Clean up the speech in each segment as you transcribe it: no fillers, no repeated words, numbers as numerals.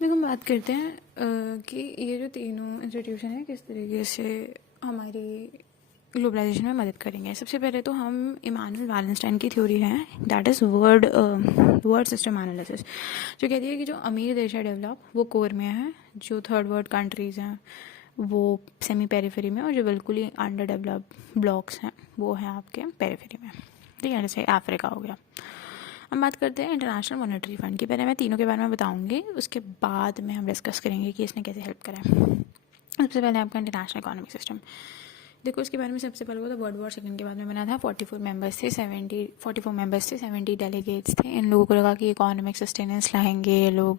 देखो हम बात करते हैं कि ये जो तीनों इंस्टीट्यूशन है किस तरीके से हमारी ग्लोबलाइजेशन में मदद करेंगे। सबसे पहले तो हम इमानुएल वैलेंस्टाइन की थ्योरी है, that is word system analysis, जो कहती है कि जो अमीर देश है डेवलप वो कोर में है, जो थर्ड वर्ल्ड कंट्रीज़ हैं वो सेमी पेरिफेरी में, और जो बिल्कुल ही अंडर डेवलप ब्लॉक्स हैं वो हैं आपके पेरिफेरी में। ठीक है, जैसे अफ्रीका हो गया। हम बात करते हैं इंटरनेशनल मॉनेटरी फंड की। पहले मैं तीनों के बारे में बताऊंगी, उसके बाद में हम डिस्कस करेंगे कि इसने कैसे हेल्प करा है। सबसे पहले आपका इंटरनेशनल इकोनॉमिक सिस्टम। देखो इसके बारे में सबसे पहले वो तो वर्ल्ड वॉर सेकंड के बाद में बना था। 44 मेंबर्स थे, 70 डेलीगेट्स थे। इन लोगों को लगा कि इकोनॉमिक सस्टेनेंस लाएंगे ये लोग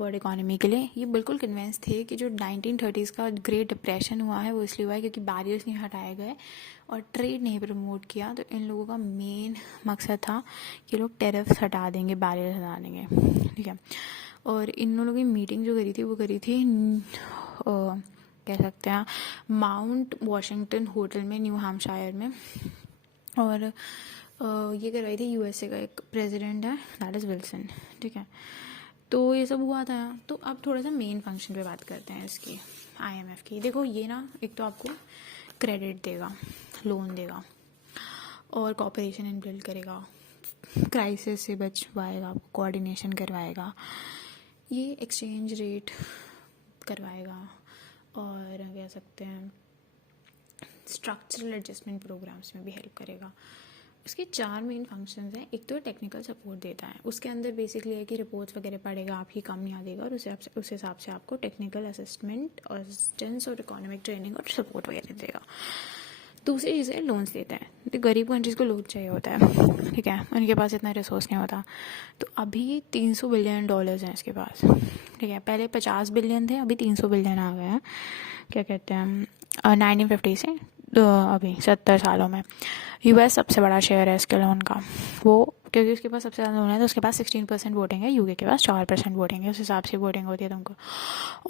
वर्ल्ड इकोनॉमी के लिए। ये बिल्कुल कन्विंस थे कि जो 1930s का ग्रेट डिप्रेशन हुआ है वो इसलिए हुआ है क्योंकि बैरियर्स नहीं हटाए गए और ट्रेड नहीं प्रमोट किया। तो इन लोगों का मेन मकसद था कि लोग टैरिफ्स हटा देंगे, बैरियर्स हटा देंगे। ठीक है, और इन लोगों की मीटिंग जो करी थी वो करी थी कह सकते हैं माउंट वॉशिंगटन होटल में, न्यू हैम्पशायर में। और ये करवाई थी यूएसए का एक प्रेसिडेंट है, दैट इज़ विल्सन। ठीक है, तो ये सब हुआ था। तो अब थोड़ा सा मेन फंक्शन पे बात करते हैं इसकी, आईएमएफ की। देखो ये ना एक तो आपको क्रेडिट देगा, लोन देगा और कॉपरेशन इन बिल्ड करेगा, क्राइसिस से बचवाएगा, आपको कोऑर्डिनेशन करवाएगा, ये एक्सचेंज रेट करवाएगा, और कह सकते हैं स्ट्रक्चरल एडजस्टमेंट प्रोग्राम्स में भी हेल्प करेगा। उसके 4 मेन फंक्शंस हैं। एक तो टेक्निकल सपोर्ट देता है, उसके अंदर बेसिकली है कि रिपोर्ट्स वगैरह पढ़ेगा, आपकी काम नहीं देगा और उस हिसाब से आपको टेक्निकल असिस्टमेंट और असिस्टेंस और इकोनॉमिक ट्रेनिंग और सपोर्ट वगैरह देगा। दूसरी चीज़ है लोन्स देता है। तो गरीब कंट्रीज़ को लोन चाहिए होता है, ठीक है, उनके पास इतना रिसोर्स नहीं होता। तो अभी $300 बिलियन हैं इसके पास। ठीक है, पहले 50 बिलियन थे, अभी 300 बिलियन आ गए हैं। क्या कहते हैं 1950 से अभी 70 सालों में यूएस सबसे बड़ा शेयर है इसके लोन का। वो क्योंकि उसके पास सबसे ज़्यादा लोन है तो उसके पास 16% वोटिंग है, यूके के पास 4% वोटिंग है, उस हिसाब से वोटिंग होती है तुमको।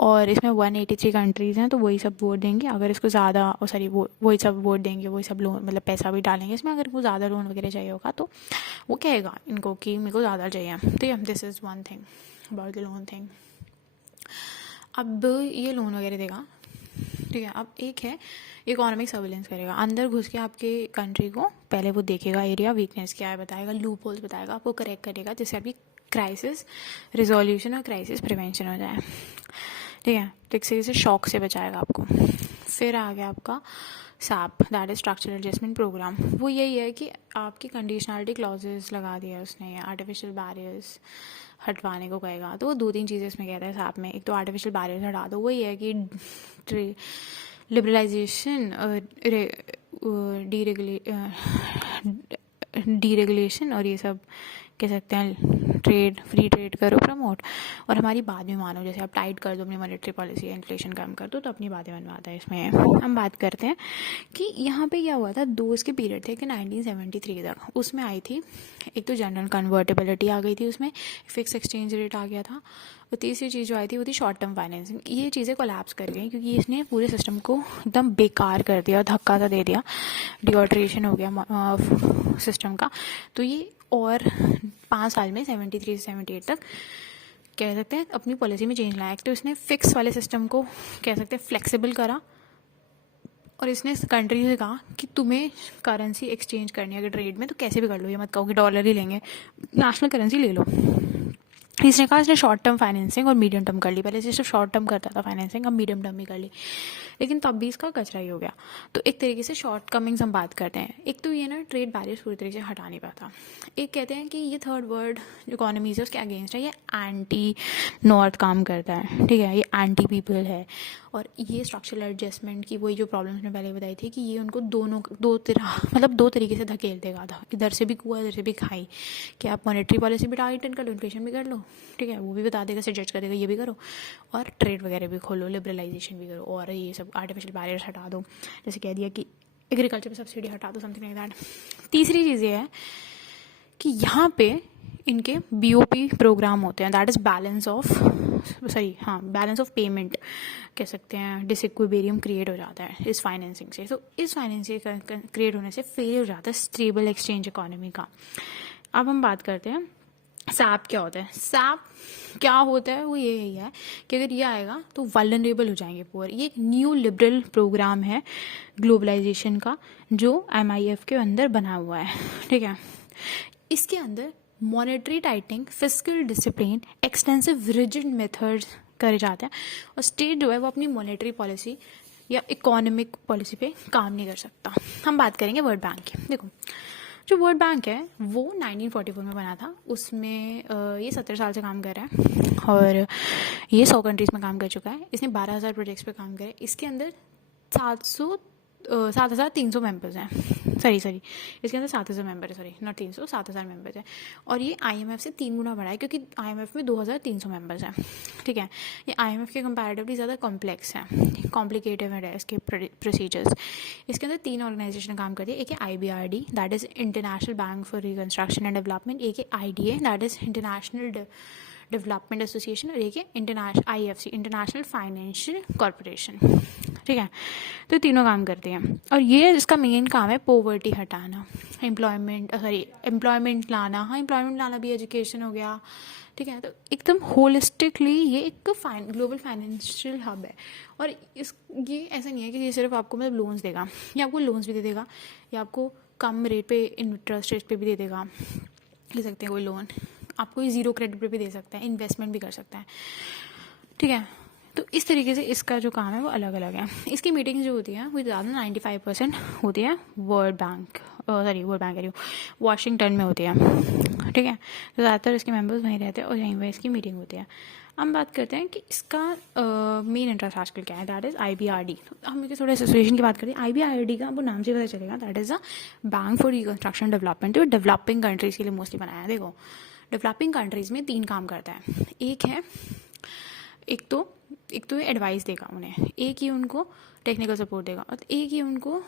और इसमें 183 कंट्रीज़ हैं, तो वही सब वोट देंगे। अगर इसको ज़्यादा वही सब वोट देंगे, वही सब लोन मतलब पैसा भी डालेंगे इसमें। अगर वो ज़्यादा लोन वगैरह चाहिए होगा तो वो कहेगा इनको कि मेरे को ज़्यादा चाहिए। तो this is one thing about the loan thing. अब ये लोन वगैरह देगा, ठीक है। अब एक है इकोनॉमिक सर्विलेंस करेगा, अंदर घुस के आपके कंट्री को पहले वो देखेगा, एरिया वीकनेस क्या है बताएगा, लूप होल्स बताएगा, आपको करेक्ट करेगा जिससे आपकी क्राइसिस रिजोल्यूशन और क्राइसिस प्रिवेंशन हो जाए। ठीक है, तो एक से शॉक से बचाएगा आपको। फिर आ गया आपका SAP, that is structural adjustment programme. वो यही है कि आपकी कंडीशनलिटी क्लॉजेस लगा दिया उसने, या आर्टिफिशियल बैरियर्स हटवाने को कहेगा। तो वो 2-3 चीज़ें इसमें कहता है SAP में। एक तो आर्टिफिशियल बैरियर्स हटा दो, वही है कि लिबरलाइजेशन, डीरेगुलेशन और ये सब कह सकते हैं फ्री ट्रेड करो प्रमोट, और हमारी बात भी मानो। जैसे आप टाइट कर दो अपनी मॉनेटरी पॉलिसी, इन्फ्लेशन कम कर दो, तो अपनी बातें मनवाता है इसमें। हम बात करते हैं कि यहाँ पे क्या हुआ था। 2 इसके पीरियड थे कि 1973 तक उसमें आई थी। एक तो जनरल कन्वर्टेबिलिटी आ गई थी, उसमें फिक्स एक्सचेंज रेट आ गया था। और तीसरी चीज़ जो आई थी वो थी शॉर्ट टर्म फाइनेंसिंग। ये चीज़ें कोलैप्स कर गई क्योंकि इसने पूरे सिस्टम को एकदम बेकार कर दिया, धक्का सा दे दिया, डिऑल्ट्रेशन हो गया सिस्टम का। तो ये और 5 साल में 73 से 78 तक कह सकते हैं अपनी पॉलिसी में चेंज लाया। तो इसने फिक्स वाले सिस्टम को कह सकते हैं फ्लेक्सिबल करा, और इसने कंट्री से कहा कि तुम्हें करेंसी एक्सचेंज करनी है अगर ट्रेड में तो कैसे भी कर लो, ये मत कहो कि डॉलर ही लेंगे, नेशनल करेंसी ले लो। इसने कहा इसने शॉर्ट टर्म फाइनेंसिंग और मीडियम टर्म कर ली। पहले से सिर्फ शॉर्ट टर्म करता था फाइनेंसिंग, अब मीडियम टर्म भी कर ली, लेकिन तब भी इसका कचरा ही हो गया। तो एक तरीके से शॉर्ट कमिंग्स हम बात करते हैं। एक तो ये ना ट्रेड बैरियर्स पूरी तरीके से हटा नहीं पाता। एक कहते हैं कि ये थर्ड वर्ल्ड इकोनॉमीज है उसके अगेंस्ट है, ये एंटी नॉर्थ काम करता है, ठीक है, ये एंटी पीपल है। और ये स्ट्रक्चरल एडजस्टमेंट की वही जो प्रॉब्लम्स मैं पहले बताई थी कि ये उनको दो तरीके से धकेल देगा था, इधर से भी कुआ इधर से भी खाई, कि आप मॉनेटरी पॉलिसी भी टाइटन कर लो, इन्फ्लेशन भी कर लो, ठीक है, वो भी बता देगा, सजेस्ट कर देगा ये भी करो, और ट्रेड वगैरह भी खोलो, लिबरलाइजेशन भी करो, और ये सब आर्टिफिशियल बैरियर्स हटा दो, जैसे कह दिया कि एग्रीकल्चर पे सब्सिडी हटा दो, समथिंग लाइक दैट। तीसरी चीज़ ये है कि यहाँ पे इनके BOP प्रोग्राम होते हैं, that is balance of payment कह सकते हैं। डिसइक्विलिब्रियम क्रिएट हो जाता है इस फाइनेंसिंग से। तो इस फाइनेंसिंग क्रिएट होने से फेल हो जाता है स्टेबल एक्सचेंज इकोनॉमी का। अब हम बात करते हैं सैप क्या होता है? सैप क्या होता है वो यही है कि अगर ये आएगा तो वल्नरेबल हो जाएंगे पुअर। ये एक न्यू लिबरल प्रोग्राम है ग्लोबलाइजेशन का जो MIF के अंदर बना हुआ है, ठीक है। इसके अंदर monetary tightening, fiscal discipline, extensive rigid methods करे जाते हैं और स्टेट जो है वो अपनी मॉनेटरी पॉलिसी या इकोनॉमिक पॉलिसी पे काम नहीं कर सकता। हम बात करेंगे वर्ल्ड बैंक की। देखो जो वर्ल्ड बैंक है वो 1944 में बना था। उसमें ये 70 साल से काम कर रहा है और ये 100 कंट्रीज़ में काम कर चुका है। इसने 12,000 प्रोजेक्ट्स पे काम करे। इसके अंदर 7,300 मेंबर्स हैं। सॉरी इसके अंदर 7,000 मेंबर है, सॉरी नॉट 300, 7,000 मेंबर्स हैं। और ये IMF से 3 गुना बड़ा है क्योंकि IMF में 2,300 मेंबर्स हैं, ठीक है। ये IMF के कंपैरेटिवली ज़्यादा कॉम्प्लेक्स है, कॉम्प्लिकेटेड है इसके प्रोसीजर्स। इसके अंदर 3 ऑर्गेनाइजेशन काम करती है। एक है IBRD, that is international bank for reconstruction and development. एक है IDA, that is international development association. और एक है international IFC, international financial corporation, ठीक है। तो तीनों काम करते हैं और ये इसका मेन काम है पोवर्टी हटाना, एम्प्लॉयमेंट लाना। हाँ, एम्प्लॉयमेंट लाना भी एजुकेशन हो गया, ठीक है। तो एकदम होलिस्टिकली ये एक ग्लोबल फाइनेंशियल हब है। और ये ऐसा नहीं है कि ये सिर्फ आपको मतलब लोन्स देगा, ये आपको लोन्स भी दे देगा, या आपको कम रेट पे इंटरेस्ट रेट पे भी दे देगा, ले सकते हैं कोई लोन। आपको ये 0 क्रेडिट पे भी दे सकता है, इन्वेस्टमेंट भी कर सकता है, ठीक है। तो इस तरीके से इसका जो काम है वो अलग अलग है। इसकी मीटिंग्स जो होती हैं वो ज़्यादा 95% होती है वर्ल्ड बैंक कह रही हूँ, वाशिंगटन में होती है, ठीक है। तो ज़्यादातर इसके मेंबर्स वहीं रहते हैं और यहीं पर इसकी मीटिंग होती है। हम बात करते हैं कि इसका मेन इंटरेस्ट आजकल क्या है, दैट इज़ IBRD। हम इसके थोड़े एसोसिएशन की बात करें। IBRD का आपको नाम से पता चलेगा, that is a bank for reconstruction development. तो डेवलपिंग कंट्रीज़ के लिए मोस्टली बनाया है। देखो डेवलपिंग कंट्रीज़ में 3 काम करता है। एक तो एडवाइस देगा उन्हें, एक ही उनको टेक्निकल सपोर्ट देगा और एक ही उनको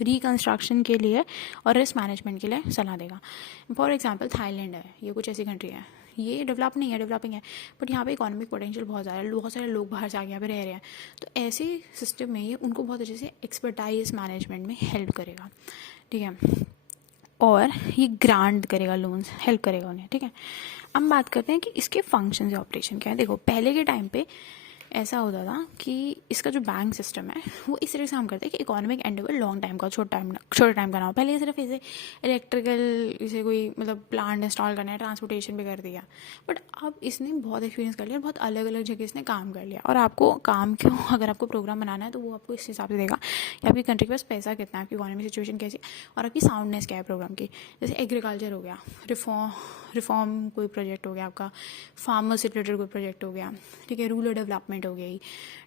रिकन्स्ट्रक्शन के लिए और रिस्क मैनेजमेंट के लिए सलाह देगा। फॉर एग्जांपल थाईलैंड है, ये कुछ ऐसी कंट्री है, ये डेवलप नहीं है, डेवलपिंग है, बट यहाँ पे इकोनॉमिक पोटेंशियल बहुत ज़्यादा है, बहुत सारे लोग बाहर से आके यहाँ पे रह रहे हैं। तो ऐसे सिस्टम में ये उनको बहुत अच्छे से एक्सपर्टाइज मैनेजमेंट में हेल्प करेगा, ठीक है। और ये ग्रांट करेगा, लोन्स हेल्प करेगा उन्हें, ठीक है। अब बात करते हैं कि इसके फंक्शन या ऑपरेशन क्या है। देखो पहले के टाइम पे ऐसा होता था कि इसका जो बैंक सिस्टम है वो इस तरह से काम करता है कि इकोनॉमिक एंडेवर लॉन्ग टाइम का, छोटे टाइम का ना हो। पहले ये सिर्फ इसे इलेक्ट्रिकल, इसे कोई मतलब प्लांट इंस्टॉल करना है, ट्रांसपोर्टेशन भी कर दिया, बट अब इसने बहुत एक्सपीरियंस कर लिया, बहुत अलग अलग जगह इसने काम कर लिया। और आपको काम क्यों, अगर आपको प्रोग्राम बनाना है तो वो आपको इस हिसाब से देगा कि आपकी कंट्री के पास पैसा कितना है, आपकी इकोनॉमी सिचुएशन कैसी और आपकी साउंडनेस क्या है प्रोग्राम की। जैसे एग्रीकल्चर हो गया, रिफॉर्म कोई प्रोजेक्ट हो गया आपका, फार्मर से रिलेटेड कोई प्रोजेक्ट हो गया, ठीक है। रूरल डेवलपमेंट हो गई,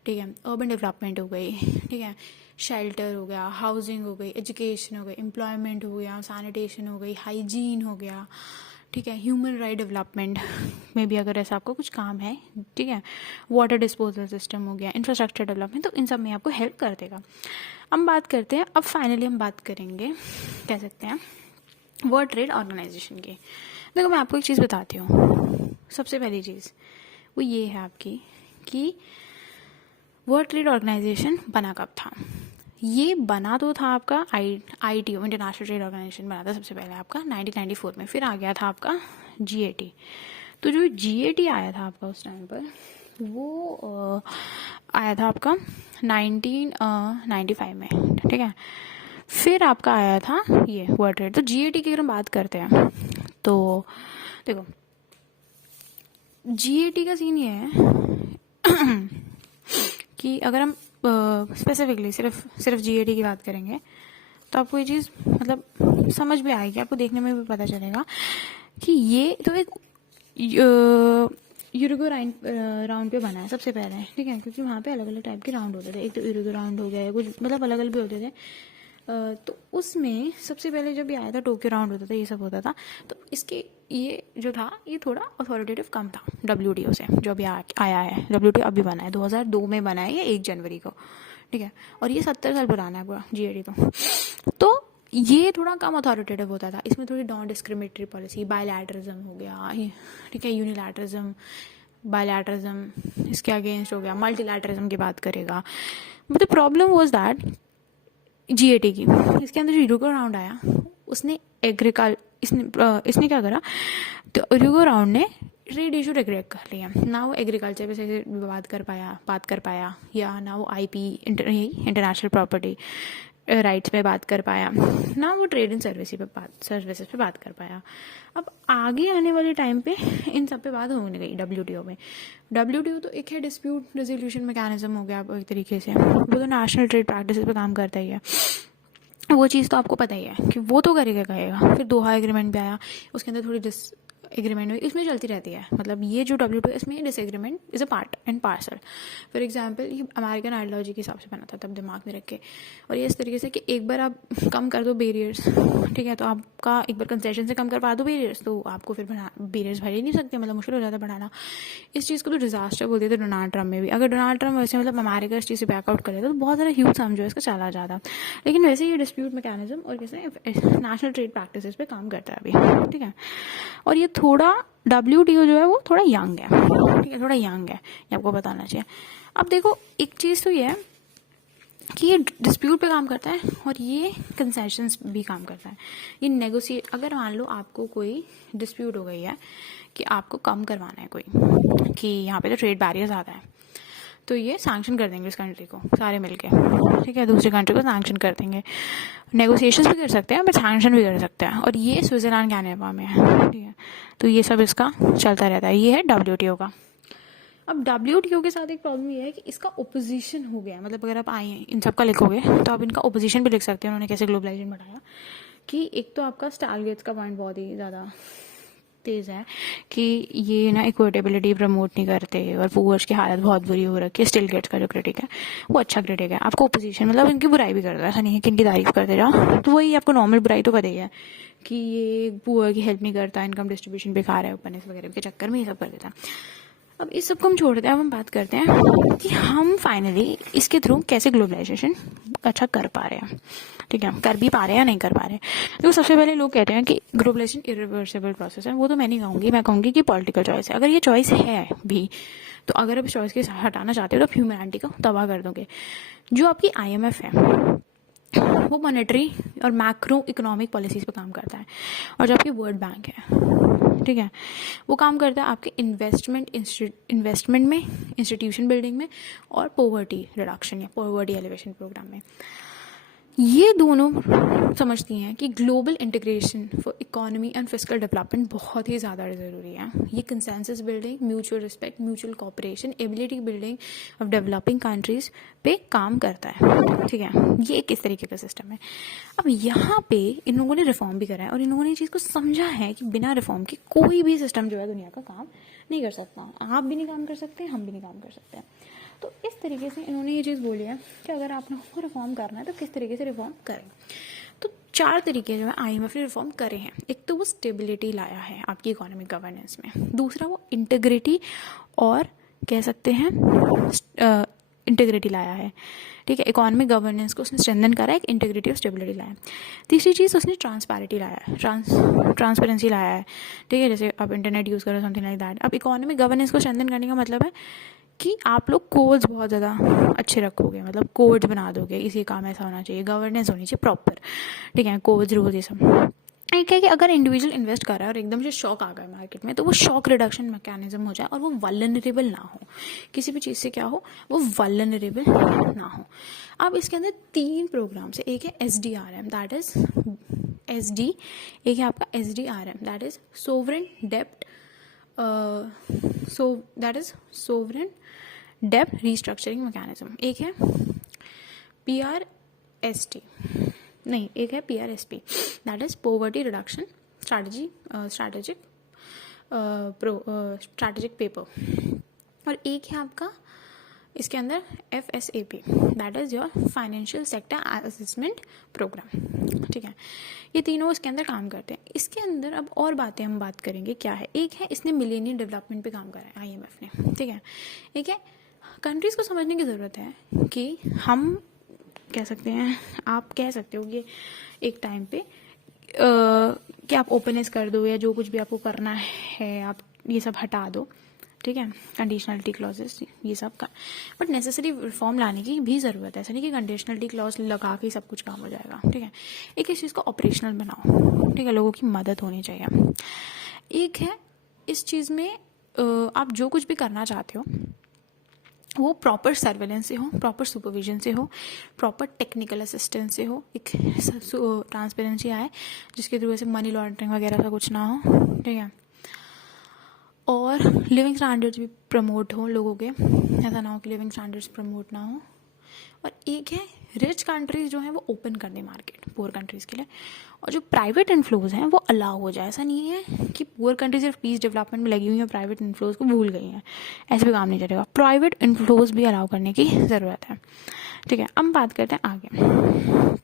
ठीक है। अर्बन डेवलपमेंट हो गई, ठीक है। शेल्टर हो गया, हाउसिंग हो गई, एजुकेशन हो गई, एम्प्लॉयमेंट हो गया, सैनिटेशन हो गई, हाइजीन हो गया, ठीक है। ह्यूमन राइट डेवलपमेंट में भी अगर ऐसा आपको कुछ काम है, ठीक है। वाटर डिस्पोजल सिस्टम हो गया, इंफ्रास्ट्रक्चर डेवलपमेंट, तो इन सब में आपको हेल्प कर देगा। अब बात करते हैं, अब फाइनली हम बात करेंगे, कह सकते हैं, वर्ल्ड ट्रेड ऑर्गेनाइजेशन की। देखो मैं आपको एक चीज़ बताती हूँ। सबसे पहली चीज़ वो ये है आपकी कि वर्ल्ड ट्रेड ऑर्गेनाइजेशन बना कब था। ये बना तो था आपका ITO, इंटरनेशनल ट्रेड ऑर्गेनाइजेशन बना था सबसे पहले आपका 1994 में। फिर आ गया था आपका GATT। तो जो GATT आया था आपका उस टाइम पर वो आया था आपका 1995 में, ठीक है। फिर आपका आया था ये वर्ल्ड ट्रेड। तो GATT की अगर हम बात करते हैं तो देखो GATT का सीन ये है कि अगर हम स्पेसिफिकली सिर्फ GATT की बात करेंगे तो आपको ये चीज़ मतलब समझ में आएगी, आपको देखने में भी पता चलेगा कि ये तो एक यूरुगो राउंड पे बना है सबसे पहले, ठीक है। क्योंकि वहाँ पे अलग अलग टाइप के राउंड होते थे, एक तो यूरुगो राउंड हो गया, कुछ मतलब अलग अलग भी होते थे। तो उसमें सबसे पहले जब ये आया था टोक्यो राउंड होता था, ये सब होता था। तो इसके ये जो था ये थोड़ा अथॉरिटेटिव कम था WTO से, जो अभी आया है। WTO अभी बना है, 2002 में बना है, ये 1 जनवरी को, ठीक है। और ये 70 साल पुराना है पूरा GATT। तो ये थोड़ा कम अथॉरिटेटिव होता था। इसमें थोड़ी नॉन डिस्क्रिमिनेटरी पॉलिसी, बायलैटरिज्म हो गया, ठीक है, यूनिलैटरिज्म, बायलैटरिज्म इसके अगेंस्ट हो गया, मल्टीलैटरिज्म की बात करेगा। But the problem was that GATT की इसके अंदर जो यूरुगो राउंड आया उसने इसने क्या करा, तो उरुगुए राउंड ने ट्रेड इशू रेगुलेट कर लिया ना। वो एग्रीकल्चर पे से बात कर पाया या ना वो IP इंटरनेशनल प्रॉपर्टी राइट्स पे बात कर पाया, ना वो ट्रेड एंड सर्विसेज पे बात कर पाया। अब आगे आने वाले टाइम पे इन सब पे बात होने गई WTO में। WTO तो एक है डिस्प्यूट रेजोल्यूशन मैकेनिज्म हो गया एक तरीके से, वो तो नेशनल ट्रेड प्रैक्टिसेस पे काम करता ही है। वो चीज़ तो आपको पता ही है कि वो तो करेगा। फिर दोहा एग्रीमेंट पे आया, उसके अंदर थोड़ी एग्रीमेंट हुई, इसमें चलती रहती है। मतलब ये जो WTO इसमें disagreement is a part and parcel. For example ये अमेरिकन आइडियोलॉजी के हिसाब से बना था, तब दिमाग में रख के। और ये इस तरीके से कि एक बार आप कम कर दो बैरियर्स, ठीक है, तो आपका एक बार कंसेशन से कम करवा दो बैरियर्स, तो आपको फिर बैरियर्स भर ही नहीं सकते, मतलब मुश्किल हो जाता है बढ़ाना। इस चीज़ को तो डिजास्टर बोलते थे डोनाल्ड ट्रम्प में भी। अगर डोनाल्ड ट्रम्प वैसे मतलब अमेरिका इस चीज़ से बैकआउट करे तो बहुत ज़्यादा ह्यूज समझो इसका चला जाता। लेकिन वैसे ये डिस्प्यूट मैकेनिज्म और कैसे नेशनल ट्रेड प्रैक्टिसेस पे काम करता है अभी, ठीक है। और ये थोड़ा WTO जो है वो थोड़ा यंग है, ठीक है, थोड़ा यंग है, ये आपको बताना चाहिए। अब देखो एक चीज़ तो ये है कि ये डिस्प्यूट पे काम करता है और ये कंसेशंस भी काम करता है। ये नेगोशिएट, अगर मान लो आपको कोई डिस्प्यूट हो गई है कि आपको कम करवाना है कोई, कि यहाँ पे तो ट्रेड बैरियर ज़्यादा है, तो ये सैंक्शन कर देंगे इस कंट्री को सारे मिलके, ठीक है, दूसरी कंट्री को सैंक्शन कर देंगे। नेगोशिएशंस भी कर सकते हैं बट सैंक्शन भी कर सकते हैं। और ये स्विट्जरलैंड कैनेडा में है, ठीक है। तो ये सब इसका चलता रहता है। ये है WTO का। अब WTO के साथ एक प्रॉब्लम ये है कि इसका ओपोजिशन हो गया। मतलब अगर आप आए इन सब का लिखोगे तो आप इनका ओपोजिशन भी लिख सकते हैं। उन्होंने कैसे ग्लोबलाइजेशन बढ़ाया कि एक तो आपका स्टारगेट्स का पॉइंट बहुत ही ज़्यादा तेज़ है कि ये ना इक्विटेबिलिटी प्रमोट नहीं करते और पुअर्स की हालत बहुत बुरी हो रखी है। स्टिल गेट्स का जो क्रिटिक है वो अच्छा क्रिटिक है। आपको ओपोजिशन मतलब इनकी बुराई भी करता है, ऐसा नहीं है कि इनकी तारीफ करते जाओ। तो वही आपको नॉर्मल बुराई तो पता ही है कि ये पुअर की हेल्प नहीं करता, इनकम डिस्ट्रीब्यूशन बेकार है, ओपननेस वगैरह के चक्कर में ये सब कर देता है। अब इस सब को हम छोड़ते हैं, अब हम बात करते हैं कि हम फाइनली इसके थ्रू कैसे ग्लोबलाइजेशन अच्छा कर पा रहे हैं, ठीक है, कर भी पा रहे हैं या नहीं कर पा रहे हैं। तो सबसे पहले लोग कहते हैं कि ग्लोबलाइजेशन इरिवर्सिबल प्रोसेस है। वो तो मैं नहीं कहूँगी, मैं कहूँगी कि पॉलिटिकल चॉइस है। अगर ये चॉइस है भी तो अगर आप इस चॉइस के हटाना चाहते हो तो आप ह्यूमैनिटी को तबाह कर दोगे। जो आपकी IMF है वो मॉनेटरी और मैक्रो इकोनॉमिक पॉलिसीज पे काम करता है, और जो आपकी वर्ल्ड बैंक है, ठीक है, वो काम करता है आपके इन्वेस्टमेंट में, इंस्टीट्यूशन बिल्डिंग में और पॉवर्टी रिडक्शन या पॉवर्टी एलिवेशन प्रोग्राम में। ये दोनों समझती हैं कि global integration for economy and fiscal development बहुत ही ज़्यादा ज़रूरी है। ये consensus building, mutual respect, mutual cooperation, ability building of developing countries पे काम करता है, ठीक है। ये किस तरीके का सिस्टम है। अब यहाँ पे इन लोगों ने रिफॉर्म भी करा है और इन लोगों ने इस चीज़ को समझा है कि बिना रिफॉर्म के कोई भी सिस्टम जो है दुनिया का काम नहीं कर सकता। आप भी नहीं काम कर सकते, हम भी नहीं काम कर सकते। तो इस तरीके से इन्होंने ये चीज़ बोली है कि अगर आप लोगों को रिफॉर्म करना है तो किस तरीके से रिफॉर्म करें। तो 4 तरीके जो है IMF ने रिफॉर्म करे हैं। एक तो वो स्टेबिलिटी लाया है आपकी इकोनॉमिक गवर्नेंस में, दूसरा वो इंटीग्रिटी और कह सकते हैं इंटीग्रिटी लाया है, ठीक है, इकोनॉमिक गवर्नेंस को उसने स्ट्रेंथन करा है, एक इंटीग्रिटी और स्टेबिलिटी लाया है। तीसरी चीज़ उसने ट्रांसपैरिटी लाया है, ट्रांसपेरेंसी लाया है, ठीक है, जैसे आप इंटरनेट यूज़ करो समथिंग लाइक दैट। अब इकोनॉमिक गवर्नेंस को स्ट्रेंथन करने का मतलब है कि आप लोग कोड्स बहुत ज़्यादा अच्छे रखोगे, मतलब कोड्स बना दोगे, इसी काम ऐसा होना चाहिए, गवर्नेंस होनी चाहिए प्रॉपर, ठीक है, कोड्स रूल्स ये सब। एक है कि अगर इंडिविजुअल इन्वेस्ट कर रहा है और एकदम से शॉक आ गया मार्केट में तो वो शॉक रिडक्शन मैकेनिज्म हो जाए और वो वल्नरेबल ना हो, किसी भी चीज़ से क्या हो, वो वल्नरेबल ना हो। अब इसके अंदर 3 प्रोग्राम्स है। एक है SDRM दैट इज SD, एक है आपका SDRM that is sovereign dept sovereign dept restructuring mechanism, एक है PRST, नहीं, एक है PRSP that is poverty reduction strategic paper, और एक है आपका इसके अंदर FSAP that is your financial sector assessment programme, ठीक है। ये तीनों इसके अंदर काम करते हैं। इसके अंदर अब और बातें हम बात करेंगे क्या है। एक है इसने मिलेनियम डेवलपमेंट पे काम करा है IMF ने, ठीक है। एक है कंट्रीज़ को समझने की ज़रूरत है कि हम कह सकते हैं, आप कह सकते हो कि एक टाइम पे कि आप ओपननेस कर दो या जो कुछ भी आपको करना है आप ये सब हटा दो, ठीक है, कंडीशनलिटी क्लॉजेस ये सब का, बट नेसेसरी रिफॉर्म लाने की भी ज़रूरत है। ऐसा नहीं कि कंडीशनलिटी क्लॉज लगा के सब कुछ काम हो जाएगा, ठीक है। एक इस चीज़ को ऑपरेशनल बनाओ, ठीक है, लोगों की मदद होनी चाहिए। एक है इस चीज़ में आप जो कुछ भी करना चाहते हो वो प्रॉपर सर्वेलेंस से हो, प्रॉपर सुपरविजन से हो, प्रॉपर टेक्निकल असिस्टेंस से हो, एक ट्रांसपेरेंसी आए जिसके थ्रू ऐसे मनी लॉन्ड्रिंग वगैरह का कुछ ना हो, ठीक है। और लिविंग स्टैंडर्ड्स भी प्रमोट हो लोगों के, ऐसा ना हो कि लिविंग स्टैंडर्ड्स प्रमोट ना हो। और एक है रिच कंट्रीज़ जो हैं वो ओपन कर दें मार्केट पुअर कंट्रीज़ के लिए, और जो प्राइवेट इन्फ्लोज हैं वो अलाउ हो जाए। ऐसा नहीं है कि पुअर कंट्री सिर्फ पीस डेवलपमेंट में लगी हुई है, प्राइवेट इन्फ्लोज को भूल गई हैं, ऐसे भी काम नहीं चलेगा। प्राइवेट इन्फ्लोज भी अलाउ करने की ज़रूरत है, ठीक है। अब बात करते हैं आगे।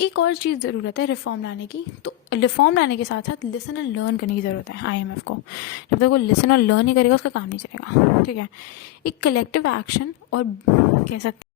एक और चीज़ ज़रूरत है रिफॉर्म लाने की, तो रिफॉर्म लाने के साथ साथ लिसन एंड लर्न करने की ज़रूरत है IMF को। जब तक वो लिसन और लर्न नहीं करेगा उसका काम नहीं चलेगा, ठीक है। एक कलेक्टिव एक्शन और कह सकते